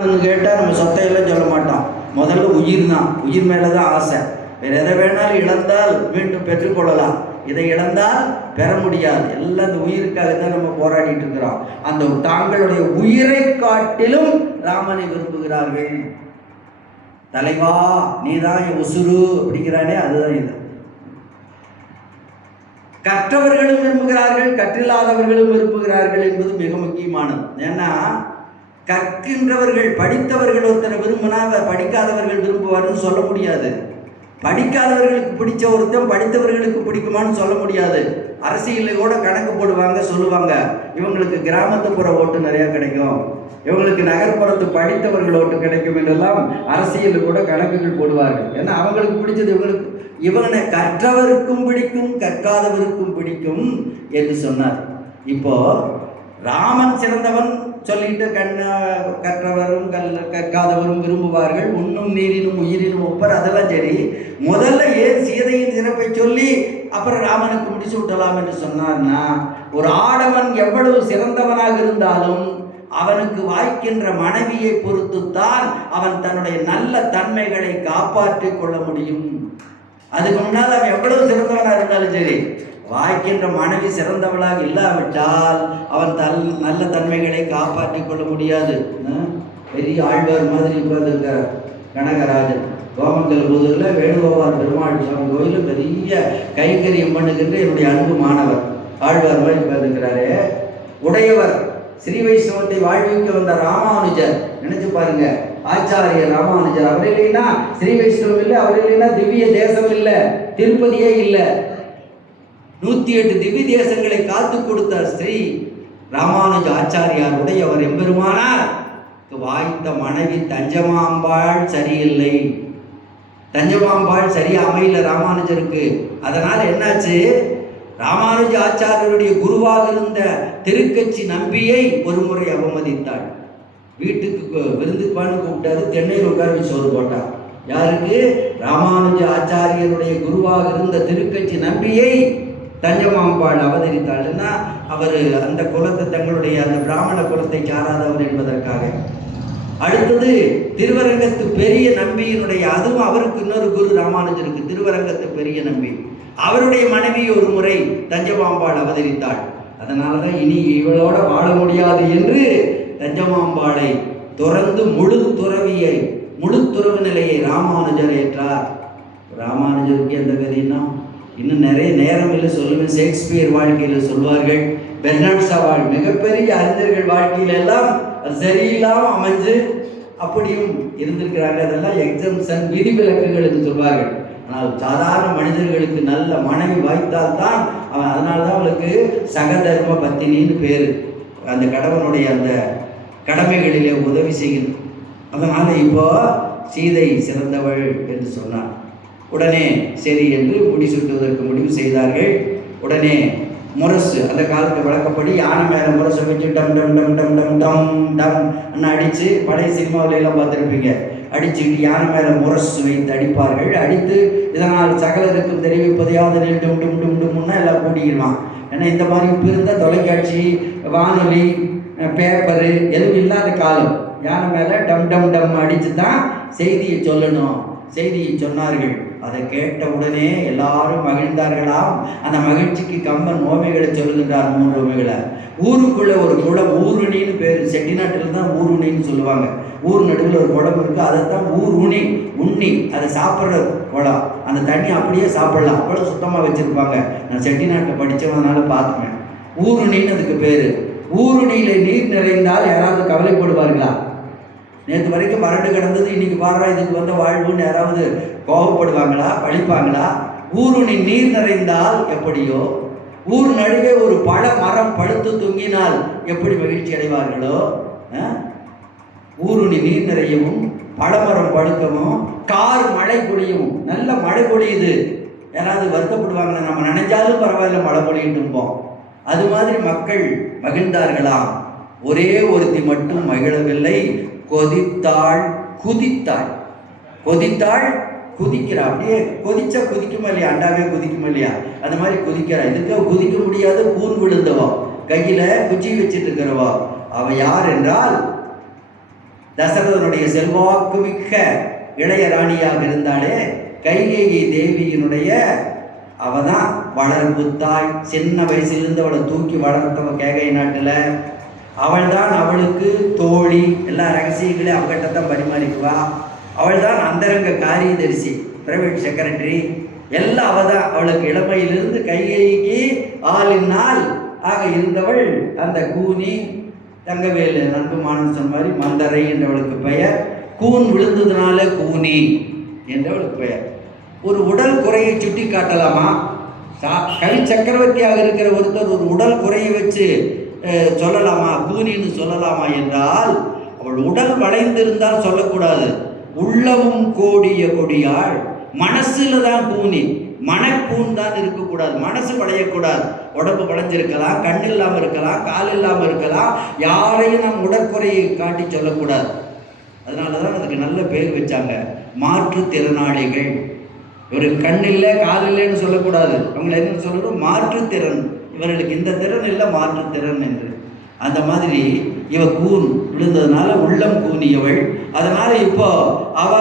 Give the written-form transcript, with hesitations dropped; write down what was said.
கேட்டால் நம்ம சொத்தையெல்லாம் சொல்ல மாட்டோம். முதல்ல உயிர் தான், உயிர் மேலே தான் ஆசை. வேறு எதை வேணாலும் இழந்தால் மீண்டும் பெற்றுக்கொள்ளலாம், இதை இழந்தால் பெற முடியாது. எல்லாம் இந்த உயிருக்காக தான் நம்ம போராடிட்டு இருக்கிறோம். அந்த தாங்களுடைய உயிரை காட்டிலும் ராமனை விரும்புகிறார்கள். தலைவா நீதான் என் உசுரு அப்படிங்கிறானே, அதுதான் இது. கற்றவர்களும் விரும்புகிறார்கள், கற்றில்லாதவர்களும் விரும்புகிறார்கள் என்பது மிக முக்கியமானது. ஏன்னா கற்கின்றவர்கள், படித்தவர்கள் ஒருத்தரை விரும்பினா படிக்காதவர்கள் விரும்புவார்னு சொல்ல முடியாது. படிக்காதவர்களுக்கு பிடிச்ச ஒருத்தன் படித்தவர்களுக்கு பிடிக்குமான்னு சொல்ல முடியாது. அரசியலில் கூட கணக்கு போடுவாங்க, சொல்லுவாங்க இவங்களுக்கு கிராமத்துப்புற ஓட்டு நிறையா கிடைக்கும், இவங்களுக்கு நகர்ப்புறத்து படித்தவர்கள் ஓட்டு கிடைக்கும் என்றெல்லாம் அரசியலில் கூட கணக்குகள் போடுவார்கள். ஏன்னா அவங்களுக்கு பிடிச்சது இவங்களை கற்றவருக்கும் பிடிக்கும், கற்காதவருக்கும் பிடிக்கும் என்று சொன்னார். இப்போ ராமன் சிறந்தவன் சொல்லிட்டு கற்றவரும் கற்காதவரும் விரும்புவார்கள், உண்ணும் நீரினும் உயிரினும் ஒப்பர், அதெல்லாம் சரி. முதல்ல ஏன் சீதையின் சிறப்பை சொல்லி அப்புறம் ராமனுக்கு முடிச்சு விட்டலாம் என்று சொன்னார்னா, ஒரு ஆடவன் எவ்வளவு சிறந்தவனாக இருந்தாலும் அவனுக்கு வாய்க்கின்ற மனைவியை பொறுத்துத்தான் அவன் தன்னுடைய நல்ல தன்மைகளை காப்பாற்றிக் கொள்ள முடியும். அதுக்கு முன்னால் அவன் எவ்வளவு சிறந்தவனாக இருந்தாலும் சரி, வாய்க்கின்ற மனைவி சிறந்தவளாக இல்லாவிட்டால் அவன் நல்ல தன்மைகளை காப்பாற்றிக் கொள்ள முடியாது. பெரிய ஆழ்வார் மாதிரி உட்கார்ந்துருக்கார் கனகராஜன். கோமங்கல் புதூரில் வேணுகோபால் பெருமாள் சுவாமி கோயிலில் பெரிய கைங்கரியம் பண்ணுகின்ற என்னுடைய அன்பு மாணவர் ஆழ்வார் மாதிரி உட்கார்ந்துருக்கிறாரே. உடையவர் ஸ்ரீ வைஷ்ணவத்தை வாழ்விக்க வந்த ராமானுஜர், நினைச்சு பாருங்க, ஆச்சாரியர் ராமானுஜர். அவர் இல்லைன்னா ஸ்ரீ வைஷ்ணவம் இல்லை, அவர் இல்லைன்னா திவ்ய தேசம் இல்லை, திருப்பதியே இல்லை. 108 திவ்ய தேசங்களை காத்து கொடுத்த ஸ்ரீ ராமானுஜ ஆச்சாரியார் உடையவர் எம்பெருமானார் வாய்த்த மனைவி தஞ்சமாம்பாள் சரியில்லை. தஞ்சமாம்பாள் சரியா அமையல ராமானுஜருக்கு. அதனால் என்னாச்சு, ராமானுஜ ஆச்சாரியருடைய குருவாக இருந்த திருக்கச்சி நம்பியை ஒரு முறை அவமதித்தாள். வீட்டுக்கு விருந்துப்பான்னு கூப்பிட்டாரு, தென்னையில் உட்கார்ந்து சோறு போட்டார். யாருக்கு? ராமானுஜ ஆச்சாரியருடைய குருவாக இருந்த திருக்கச்சி நம்பியை தஞ்சமாம்பாள் அவதரித்தாள்னா அவர் அந்த குலத்தை, தங்களுடைய அந்த பிராமண குலத்தை சாராதவர் என்பதற்காக. அடுத்தது திருவரங்கத்து பெரிய நம்பியினுடைய, அதுவும் அவருக்கு இன்னொரு குரு ராமானுஜருக்கு, திருவரங்கத்து பெரிய நம்பி, அவருடைய மனைவி ஒரு முறை தஞ்சமாம்பாள் அவதரித்தாள். அதனால தான் இனி இவளோட வாழ முடியாது என்று தஞ்சமாம்பாளை துறந்து முழு துறவு நிலையை ராமானுஜர் ஏற்றார். ராமானுஜருக்கு எந்த கதைன்னா இன்னும் நிறைய நேரம் இல்லை சொல்லுவேன். ஷேக்ஸ்பியர் வாழ்க்கையில் சொல்வார்கள், பெர்னார்ட் ஷா மிகப்பெரிய அறிஞர்கள் வாழ்க்கையில எல்லாம் அது சரியில்லாமல் அமைஞ்சு அப்படியும் இருந்திருக்கிறாங்க. அதெல்லாம் எக்ஸம்ஷன், விதிவிலக்குகளுக்கு சொல்வார்கள். ஆனால் சாதாரண மனிதர்களுக்கு நல்ல மனைவி வாய்த்தால்தான் அவன், அதனால்தான் அவளுக்கு சகதர்ம பத்தினின்னு பேர். அந்த கடவுளுடைய அந்த கடமைகளிலே உதவி செய்யும். அதனால் இப்போ சீதை சிறந்தவள் என்று சொன்னார். உடனே சரி என்று முடிசூட்டுவதற்கு முடிவு செய்தார்கள். உடனே முரசு, அந்த காலத்து வழக்கப்படி யானை மேலே முரசை வச்சு டம் டம் டம் டம் டம் டம் டம் அடித்து, பழைய சினிமாவில எல்லாம் பார்த்துருப்பீங்க, அடிச்சுக்கிட்டு யானை மேலே முரசு வைத்து அடிப்பார்கள். அடித்து இதனால் சகலருக்கும் தெரிவிப்பதையாவது டும் டும் டும் டும்னா எல்லாம் கூட்டிக்கிடுவான். ஏன்னா இந்த மாதிரி இப்போ இருந்தால் தொலைக்காட்சி, வானொலி, பேப்பரு எதுவும் இல்லாத காலம். யானை மேலே டம் டம் டம் அடித்து தான் செய்தியை சொல்லணும். செய்தியை சொன்னார்கள். அதை கேட்ட உடனே எல்லாரும் மகிழ்ந்தார்களாம். அந்த மகிழ்ச்சிக்கு கம்பன் ஓமைகளை சொல்லுகின்றார், 3 ஓமைகளை. ஊருக்குள்ள ஒரு குளம், ஊருணின்னு பேர். செட்டிநாட்டில் தான் ஊருணின்னு சொல்லுவாங்க. ஊர் நடுவில் ஒரு குளம் இருக்குது, அதைத்தான் ஊருணி, உண்ணி, அதை சாப்பிட்ற குளம். அந்த தண்ணி அப்படியே சாப்பிடலாம், அவ்வளோ சுத்தமாக வச்சுருப்பாங்க. நான் செட்டிநாட்டில் படித்தவனால பார்த்துப்பேன். ஊருணின்னு அதுக்கு பேர். ஊருணியில் நீர் நிறைந்தால் யாராவது கவலைப்படுவார்களா? நேற்று வரைக்கும் வறண்டு கிடந்தது, இன்னைக்கு பாடுறா இதுக்கு வந்த வாழ்வுன்னு யாராவது கோபப்படுவாங்களா, பழிப்பாங்களா? ஊருணி நீர் நிறைந்தால் எப்படியோ, ஊர் நடுவே ஒரு பழ மரம் பழுத்து தொங்கினால் எப்படி மகிழ்ச்சி அடைவார்களோ, ஊருணி நீர் நிறையவும் பழமரம் பழுக்கவும் கார் மழை பொழியவும். நல்ல மழை பொழியுது, யாராவது வருத்தப்படுவாங்களா? நம்ம நினைச்சாலும் பரவாயில்ல மழை பொழியிட்டுப்போம். அது மாதிரி மக்கள் மகிழ்ந்தார்களாம். ஒரே ஒருத்தி மட்டும் மகிழவில்லை. கொதித்தாள் குதித்தாள். கொதித்தாள் குதிக்கிறா. அப்படியே கொதிச்சா குதிக்குமா இல்லையா? அண்டாவே குதிக்குமா இல்லையா? அந்த மாதிரி குதிக்கிறா. இதுக்கு குதிக்க முடியாது, கூன் விழுந்தவா, கையில குச்சி வச்சுட்டு இருக்கிறவா. அவ யார் என்றால் தசரதனுடைய செல்வாக்கு மிக்க இளைய ராணியாக இருந்தாலே கைகேயி தேவியினுடைய அவதான் வளர்ப்பு தாய். சின்ன வயசுலேருந்து அவளை தூக்கி வளர்த்தவ கேகை நாட்டில். அவள் தான் அவளுக்கு தோழி. எல்லா ரகசியங்களையும் அவகிட்ட தான் பரிமாறிக்குவா. அவள் தான் அந்தரங்க காரியதரிசி, பிரைவேட் செக்ரட்டரி எல்லாம் அவள் தான். அவளுக்கு இளமையிலிருந்து கைகேயிக்கு ஆளினால் ஆக இருந்தவள் அந்த கூனி. தங்கவேலு நண்புமானன் சொன்ன மாதிரி மந்தரை என்றவளுக்கு பெயர். கூன் விழுந்ததுனால கூனி என்றவளுக்கு பெயர். ஒரு உடல் குறையை சுட்டி காட்டலாமா? கவி சக்கரவர்த்தியாக இருக்கிற ஒருத்தர் ஒரு உடல் குறையை வச்சு சொல்லலாமா, கூனின்னு சொல்லலாமா என்றால், அவள் உடல் வளைந்திருந்தால் சொல்லக்கூடாது. உள்ளமும் கோடிய கொடியாள். மனசுல தான் கூனி, மனக்கூன் தான் இருக்கக்கூடாது. மனசு வளையக்கூடாது. உடம்பு வளைஞ்சிருக்கலாம், கண் இல்லாமல் இருக்கலாம், கால் இல்லாமல் இருக்கலாம். யாரையும் நாம் உடற்குறையை காட்டி சொல்லக்கூடாது. அதனால தான் அதுக்கு நல்ல பேர் வச்சாங்க, மாற்றுத்திறனாளிகள். ஒரு கண் இல்லை கால் இல்லைன்னு சொல்லக்கூடாது. அவங்களை என்ன சொல்லணும்? மாற்றுத்திறன். இவர்களுக்கு இந்த திறன் இல்லை, மாற்றுத்திறன் என்று. அந்த மாதிரி இவ கூன் விழுந்ததுனால உள்ளம் கூனியவள். அதனால இப்போ அவ